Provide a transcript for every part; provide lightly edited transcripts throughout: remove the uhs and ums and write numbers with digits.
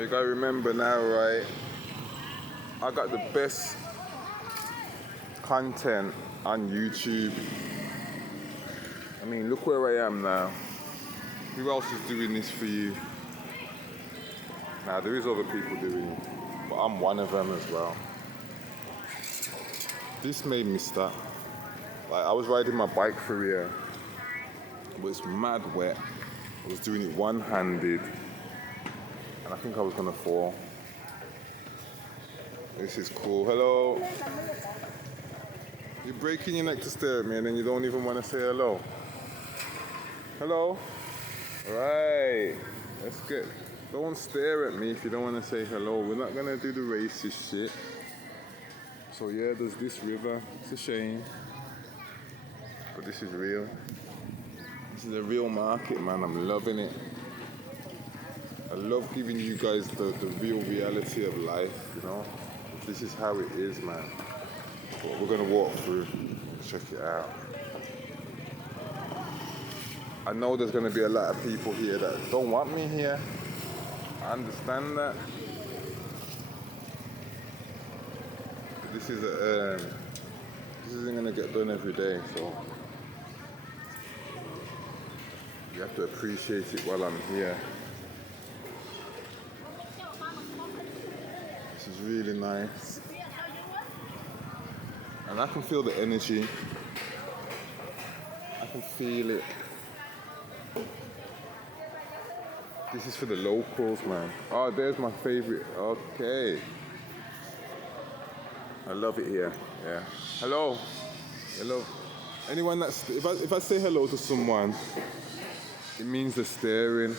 You gotta remember now, right? I got the best content on YouTube. I mean, look where I am now. Who else is doing this for you? Now, there is other people doing it, but I'm one of them as well. This made me stop. Like, I was riding my bike through here. It was mad wet. I was doing it one-handed, and I think I was gonna fall. This is cool. Hello. You're breaking your neck to stare at me, and then you don't even want to say hello. Hello. Right. Let's get. Don't stare at me if you don't want to say hello. We're not gonna do the racist shit. So yeah, there's this river. It's a shame, but this is real. This is a real market, man. I'm loving it. I love giving you guys the real reality of life, you know? This is how it is, man. But we're gonna walk through, check it out. I know there's gonna be a lot of people here that don't want me here. I understand that. But this isn't gonna get done every day, so you have to appreciate it while I'm here. This is really nice. And I can feel the energy. I can feel it. This is for the locals, man. Oh, there's my favorite. Okay. I love it here. Yeah. Hello. Hello. Anyone that's if I say hello to someone, it means they're staring.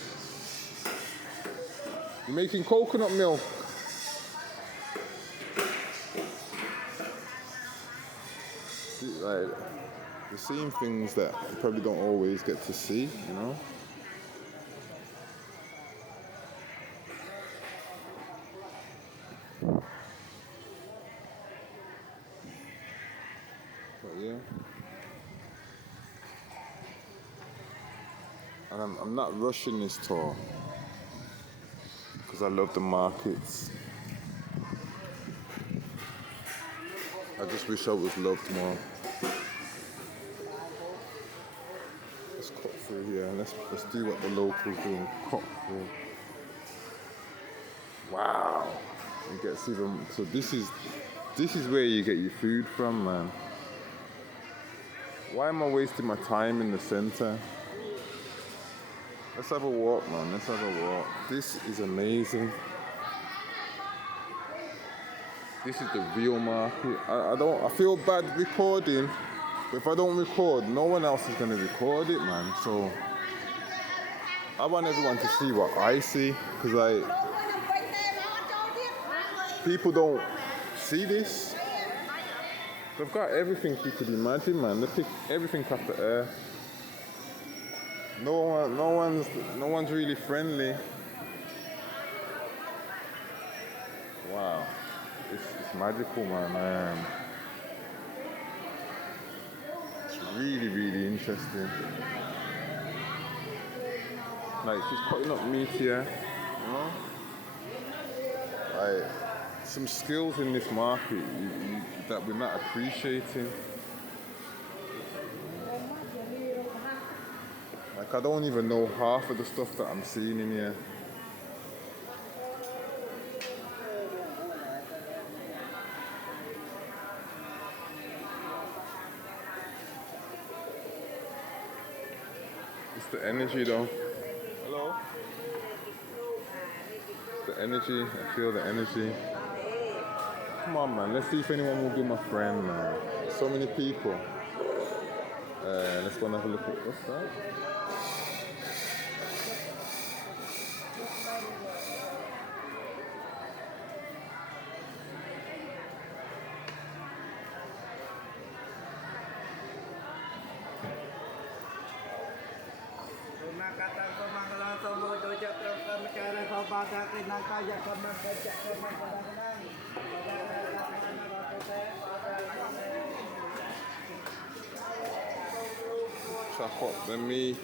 You're making coconut milk. Like, you're seeing things that you probably don't always get to see, you know? But yeah. And I'm not rushing this tour because I love the markets. I just wish I was loved more. Let's cut through here. Let's do what the locals do and cut through. Wow. It gets even. So this is where you get your food from, man. Why am I wasting my time in the center? Let's have a walk, man. Let's have a walk. This is amazing. This is the real market. I feel bad recording, but if I don't record, no one else is gonna record it, man. So I want everyone to see what I see, because like people don't see this. They've got everything you could imagine, man. They pick everything off the air. No one's really friendly. Wow, it's magical, man. It's really, really interesting. Like, she's cutting up meat here, you know? Like, some skills in this market that we're not appreciating. Like, I don't even know half of the stuff that I'm seeing in here. It's the energy though. Hello? It's the energy, I feel the energy. Come on, man, let's see if anyone will be my friend, man. So many people. Let's go and have a look at what's that? Chop up the meat.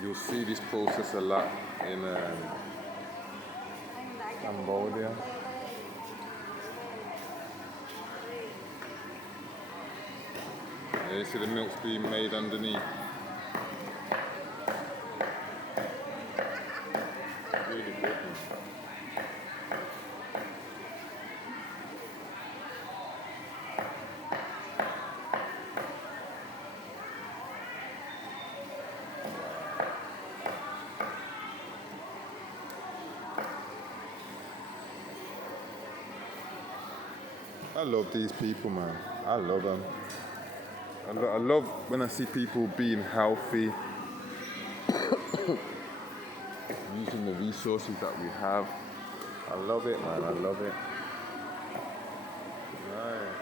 You'll see this process a lot in Cambodia. Yeah, you see the milk's being made underneath. Really good. I love these people, man. I love them. I love when I see people being healthy, using the resources that we have. I love it, man. I love it. Right.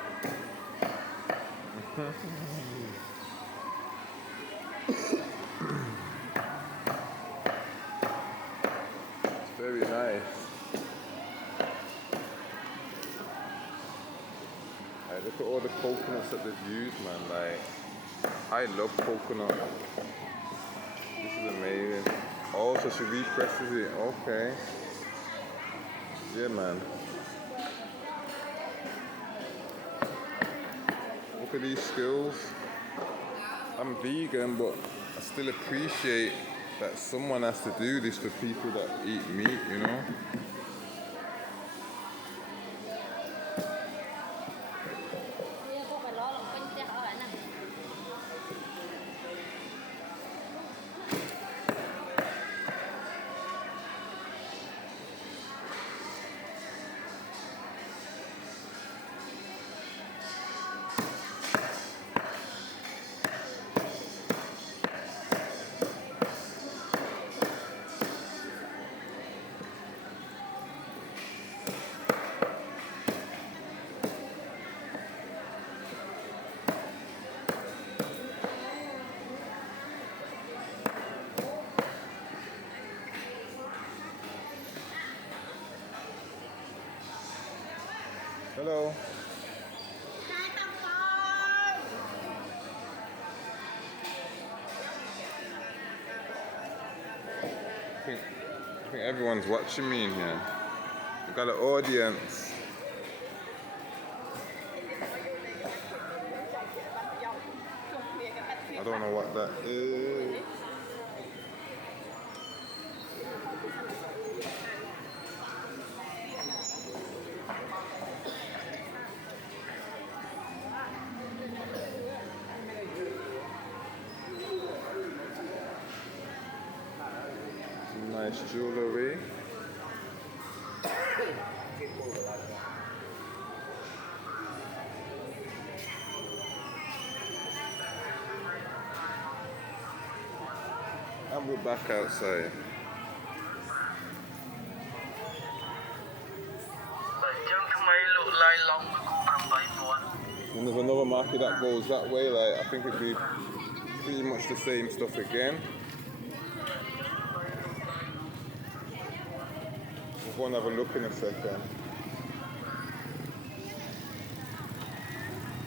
It's very nice. Like, look at all the coconuts that they've used, man. Like, I love coconut. This is amazing. Oh, so she represses it. Okay. Yeah, man. Look at these skills. I'm vegan, but I still appreciate that someone has to do this for people that eat meat, you know? Hello. I think everyone's watching me in here. We've got an audience. I don't know what that is. Some nice jewelry. And we're back outside. And there's another market that goes that way, like I think it'd be pretty much the same stuff again. We'll go and have a look in a second.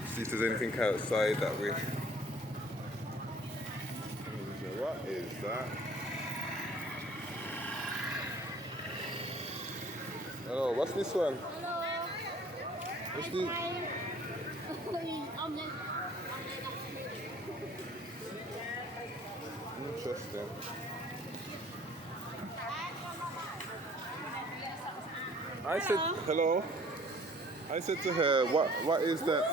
See if there's anything outside that we... What is that? Hello, what's this one? Hello. What's this? Interesting. I said hello. I said to her, what is that?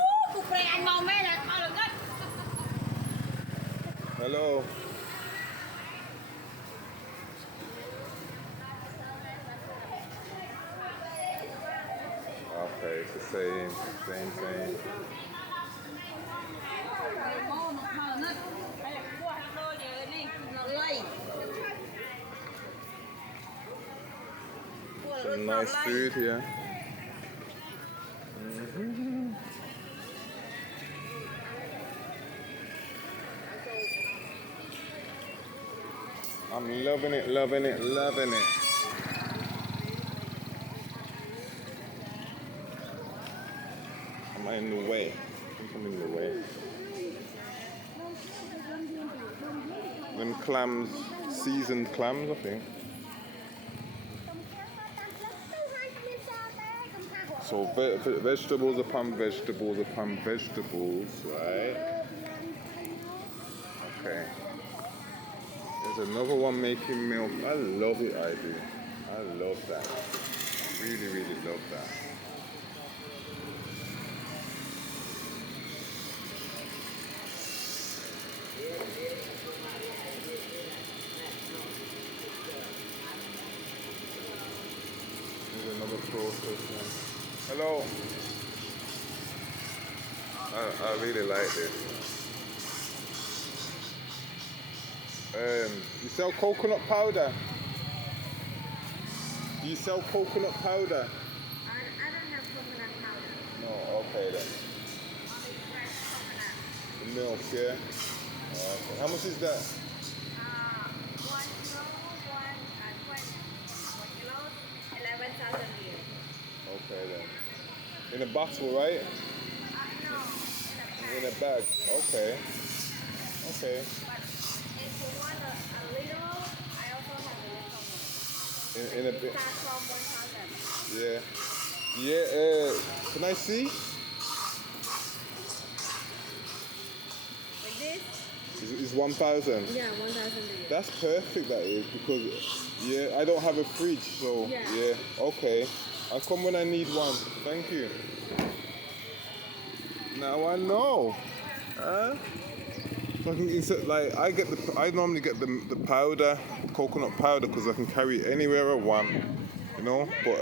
Hello. Okay, it's the same. Some nice food here. I'm loving it. Am I in the way? I think I'm in the way. Them clams, seasoned clams, I think. So vegetables upon vegetables upon vegetables, right? Okay. There's another one making milk. I love it, I do. I love that. Really, really love that. There's another process, man. Hello. I really like this. You sell coconut powder? Do you sell coconut powder? I don't have coconut powder. No, okay then. Only fresh coconut. The milk, yeah? Okay. How much is that? 1 kilo, 11,000 yen. Okay then. In a bottle, right? No, In a bag. Okay. Okay. but if you want a little, I also have a little one. In a bit. Start from 1,000. Yeah. Can I see? Like this? Is 1,000? Yeah, 1,000 yen. That's perfect, that is, because, yeah, I don't have a fridge, so, Yeah. okay. I'll come when I need one. Thank you. Now I know. Huh? So I can insert, like, I normally get the powder, coconut powder, because I can carry it anywhere I want, you know, but,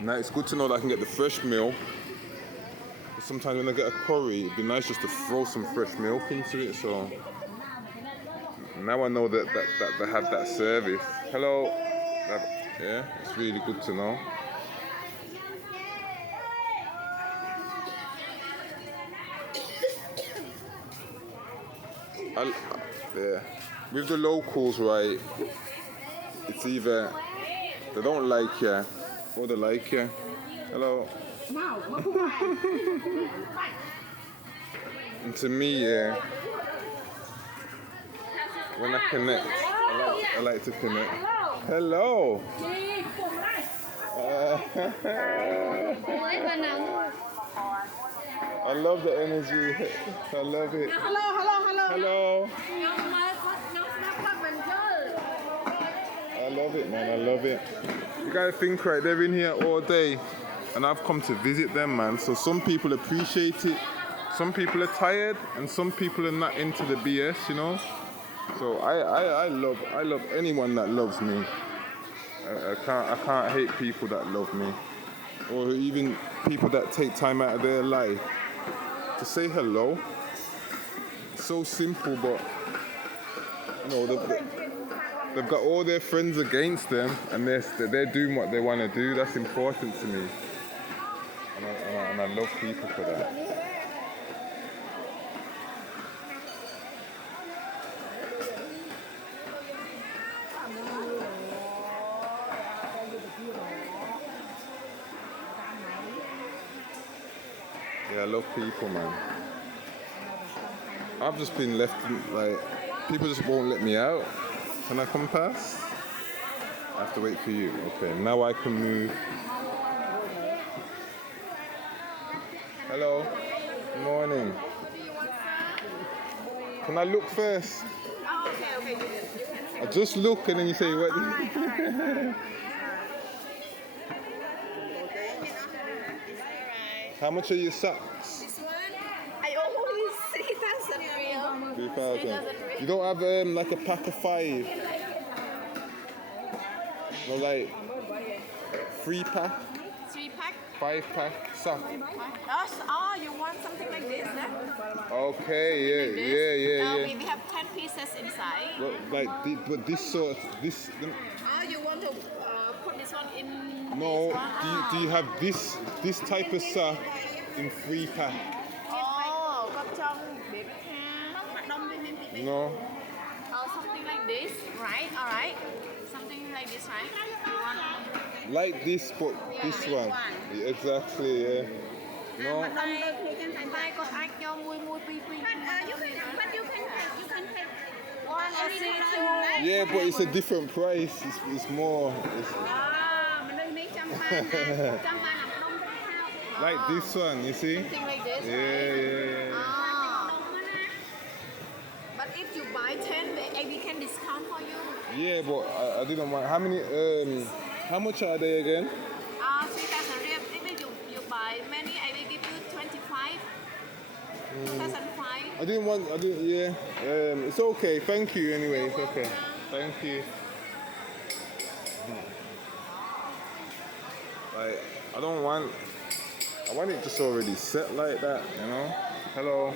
now it's good to know that I can get the fresh milk. Sometimes when I get a curry, it'd be nice just to throw some fresh milk into it. So now I know that they have that service. Hello. Yeah, it's really good to know. Yeah. With the locals, right? It's either they don't like you or they like you. Hello. And to me, yeah, when I connect, I like to connect. Hello. I love the energy. I love it. Hello. I love it, man. I love it. You gotta think, right? They're in here all day, and I've come to visit them, man. So some people appreciate it, some people are tired, and some people are not into the BS, you know. So I love anyone that loves me. I can't hate people that love me, or even people that take time out of their life to say hello. It's so simple, but you know they've got all their friends against them, and they're doing what they want to do. That's important to me, and I love people for that. Yeah, I love people, man. I've just been left, like, people just won't let me out. Can I come past? I have to wait for you. Okay, now I can move. Hello. Good morning. Can I look first? Oh, okay. You can. I just look and then you say what? Alright. How much are your socks? This one, I only 3,000 real. 3,000. You don't have like a pack of 5? No, like 3 pack, 3-pack. 5 pack sock. Oh, you want something like this, eh? Okay, yeah. We have 10 pieces inside. Well, like, but this sort, this. Oh, you want to put this one in? No, This one? do you have this type of sock in 3 pack? Oh, có trong để hoạt động bên bên. No. Oh, something like this, right? All right. Something like this, right? You want? Like this, but this this one. one. Yeah, exactly, yeah. No. But tay con ách cho mui pi pi. But you can take Yeah, but it's a different price. It's more. It's like this one, you see? Something like this, Yeah, right? yeah, yeah. Ah. But if you buy 10, we can discount for you. Yeah, but I didn't want. How many? How much are they again? 3,000 real. If you buy many, I will give you 25. 2005. I didn't want. I didn't. Yeah. It's okay. Thank you. Anyway, it's okay. Thank you. Like, I don't want. I want it just already set like that. You know. Hello.